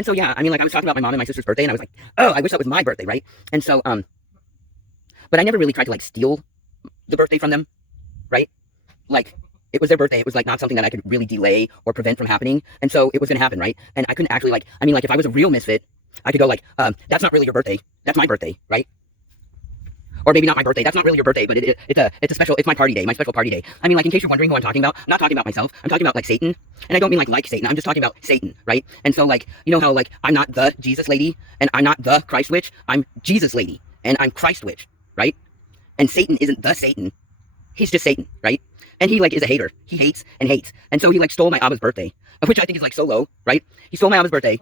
And so, yeah, I mean, like, I was talking about my mom and my sister's birthday, and I was like, oh, I wish that was my birthday, right? And so, but I never really tried to, like, steal the birthday from them, right? Like, it was their birthday. It was, like, not something that I could really delay or prevent from happening. And so it was going to happen, right? And I couldn't actually, like, I mean, like, if I was a real misfit, I could go, like, that's not really your birthday. That's my birthday, right? Or maybe not my birthday. That's not really your birthday, but it's a special, it's my party day, my special party day. I mean, like, in case you're wondering who I'm talking about, I'm not talking about myself. I'm talking about, like, Satan. And I don't mean, like Satan. I'm just talking about Satan, right? And so, like, you know how, like, I'm not the Jesus lady, and I'm not the Christ witch. I'm Jesus lady, and I'm Christ witch, right? And Satan isn't the Satan. He's just Satan, right? And he, like, is a hater. He hates and hates. And so he, like, stole my Abba's birthday, which I think is, like, so low, right? He stole my Abba's birthday,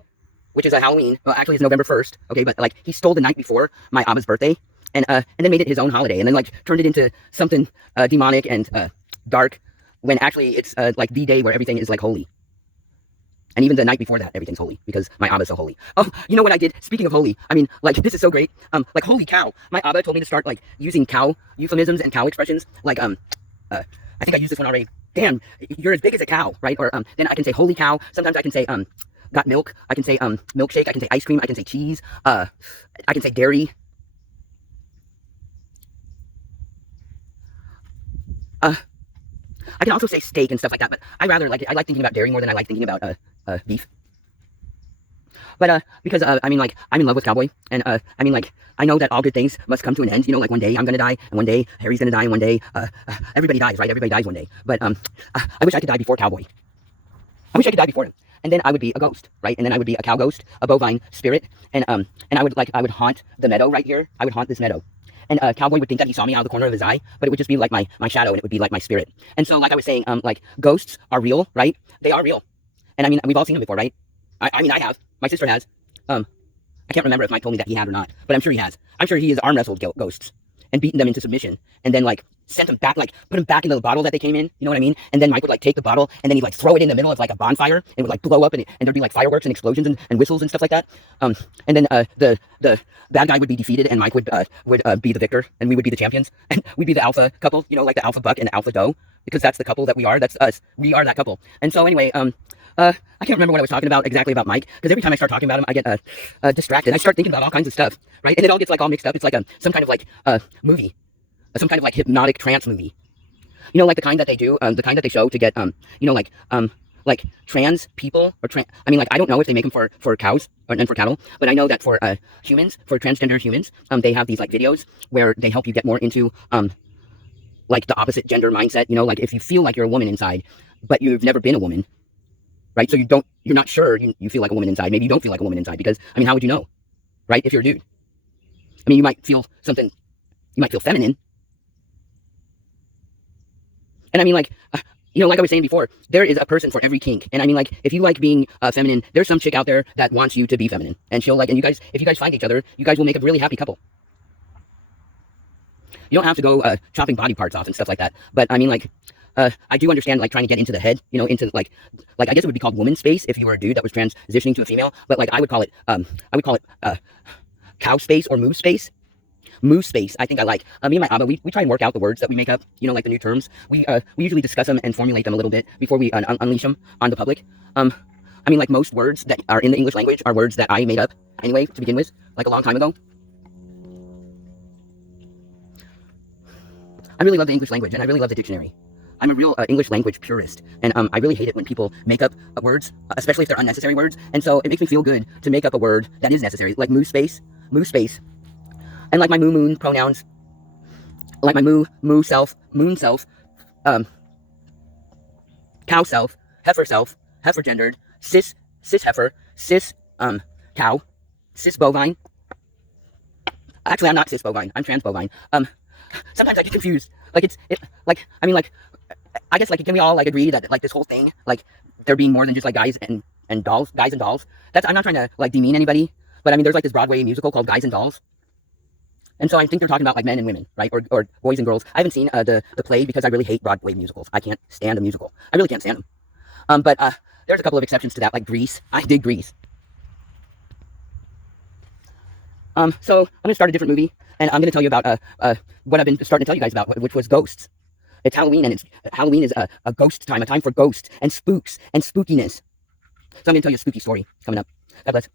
which is a Halloween. Well, actually, it's November 1st, okay? But, like, he stole the night before my Abba's birthday, and then made it his own holiday, and then, like, turned it into something demonic and dark, when actually it's, like, the day where everything is, like, holy. And even the night before that, everything's holy, because my Abba's so holy. Oh, you know what I did? Speaking of holy, I mean, like, this is so great. Like, holy cow. My Abba told me to start, like, using cow euphemisms and cow expressions. Like, I think I used this one already. Damn, you're as big as a cow, right? Or, then I can say holy cow. Sometimes I can say, got milk. I can say, milkshake. I can say ice cream. I can say cheese. I can say dairy. I can also say steak and stuff like that, but I like thinking about dairy more than I like thinking about, beef. But, because, I mean, like, I'm in love with Cowboy, and, I mean, like, I know that all good things must come to an end, you know, like, one day I'm gonna die, and one day Harry's gonna die, and one day, everybody dies, right? Everybody dies one day. But, I wish I could die before Cowboy. I wish I could die before him. And then I would be a ghost, right? And then I would be a cow ghost, a bovine spirit, and I would haunt the meadow right here. I would haunt this meadow. And Cowboy would think that he saw me out of the corner of his eye, but it would just be like my shadow, and it would be like my spirit. And so, like I was saying, like, ghosts are real, right? They are real. And I mean, we've all seen them before, right? I mean, I have. My sister has. I can't remember if Mike told me that he had or not, but I'm sure he has. I'm sure he has arm wrestled ghosts and beaten them into submission, and then, like, sent them back, like, put them back into the bottle that they came in, you know what I mean? And then Mike would, like, take the bottle, and then he'd, like, throw it in the middle of, like, a bonfire, and it would, like, blow up, and there'd be, like, fireworks and explosions and whistles and stuff like that. And then the bad guy would be defeated, and Mike would be the victor, and we would be the champions, and we'd be the alpha couple, you know, like the alpha buck and the alpha doe, because that's the couple that we are. That's us. We are that couple. And so anyway, I can't remember what I was talking about exactly about Mike, because every time I start talking about him, I get distracted. I start thinking about all kinds of stuff, right? And it all gets, like, all mixed up. It's like some kind of, like, movie, some kind of, like, hypnotic trance movie. You know, like the kind that they do, the kind that they show to get, you know, like trans people, or I mean, like, I don't know if they make them for cows and for cattle, but I know that for humans, for transgender humans, they have these, like, videos where they help you get more into, like, the opposite gender mindset. You know, like, if you feel like you're a woman inside, but you've never been a woman, right? So you're not sure you feel like a woman inside. Maybe you don't feel like a woman inside, because, I mean, how would you know, right? If you're a dude, I mean, you might feel something, you might feel feminine. And I mean, like, you know, like I was saying before, there is a person for every kink. And I mean, like, if you like being feminine, there's some chick out there that wants you to be feminine. And she'll, like, and if you guys find each other, you guys will make a really happy couple. You don't have to go chopping body parts off and stuff like that. But I mean, like, I do understand, like, trying to get into the head, you know, into, like, I guess it would be called Woman-Space if you were a dude that was transitioning to a female. But, like, I would call it cow space or Moo-Space. Moo-Space, I think I like. Me and my Abba, we try and work out the words that we make up, you know, like the new terms. We usually discuss them and formulate them a little bit before we unleash them on the public. I mean, like, most words that are in the English language are words that I made up anyway, to begin with, like, a long time ago. I really love the English language, and I really love the dictionary. I'm a real English language purist, and I really hate it when people make up words, especially if they're unnecessary words. And so it makes me feel good to make up a word that is necessary, like Moo-Space, Moo-Space. And, like, my moon pronouns, like my moo self, moon self, cow self, heifer gendered, cis heifer, cis cow, cis bovine. Actually, I'm not cis bovine. I'm trans bovine. Sometimes I get confused. Like, I mean, like, I guess, like, can we all, like, agree that, like, this whole thing, like, there being more than just, like, guys and dolls, I'm not trying to, like, demean anybody, but I mean, there's, like, this Broadway musical called Guys and Dolls. And so I think they're talking about, like, men and women, right? Or boys and girls. I haven't seen the play because I really hate Broadway musicals. I can't stand a musical. I really can't stand them. But there's a couple of exceptions to that, like Grease. I dig Grease. So I'm going to start a different movie, and I'm going to tell you about what I've been starting to tell you guys about, which was ghosts. It's Halloween, and Halloween is a ghost time, a time for ghosts and spooks and spookiness. So I'm going to tell you a spooky story coming up. God bless.